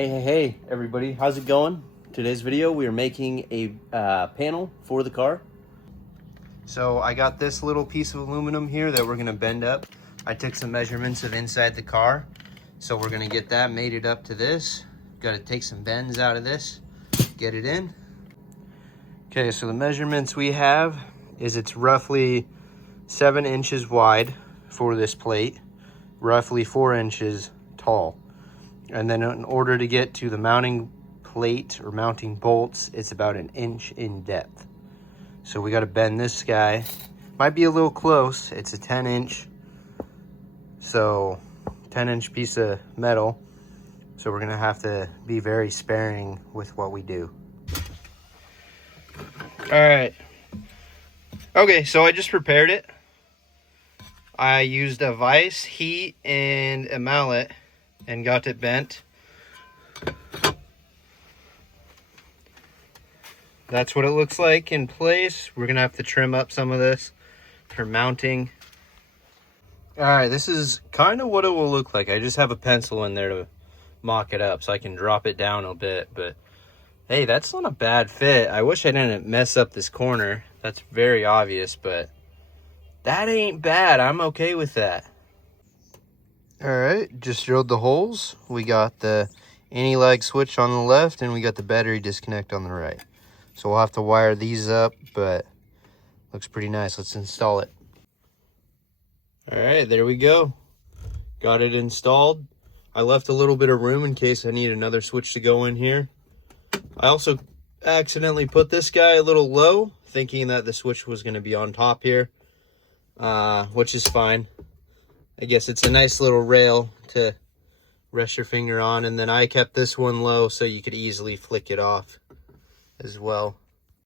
Hey, everybody. How's it going? Today's video, we are making a panel for the car. So I got this little piece of aluminum here that we're gonna bend up. I took some measurements of inside the car. So we're gonna get that mated up to this. Gotta take some bends out of this, get it in. Okay, so the measurements we have is it's roughly 7 inches wide for this plate, roughly 4 inches tall. And then in order to get to the mounting plate or mounting bolts, it's about 1 inch in depth. So we got to bend this guy. Might be a little close. It's a 10-inch. So 10-inch piece of metal. So we're going to have to be very sparing with what we do. All right. Okay, so I just prepared it. I used a vise, heat, and a mallet and got it bent. That's what it looks like in place. We're gonna have to trim up some of this for mounting. All right, this is kind of what it will look like. I just have a pencil in there to mock it up so I can drop it down a bit, but hey, that's not a bad fit. I wish I didn't mess up this corner. That's very obvious, but that ain't bad. I'm okay with that. All right, just drilled the holes. We got the anti-lag switch on the left and we got the battery disconnect on the right. So we'll have to wire these up, but looks pretty nice. Let's install it. All right, there we go. Got it installed. I left a little bit of room in case I need another switch to go in here. I also accidentally put this guy a little low, thinking that the switch was gonna be on top here, which is fine. I guess it's a nice little rail to rest your finger on, and then I kept this one low so you could easily flick it off as well.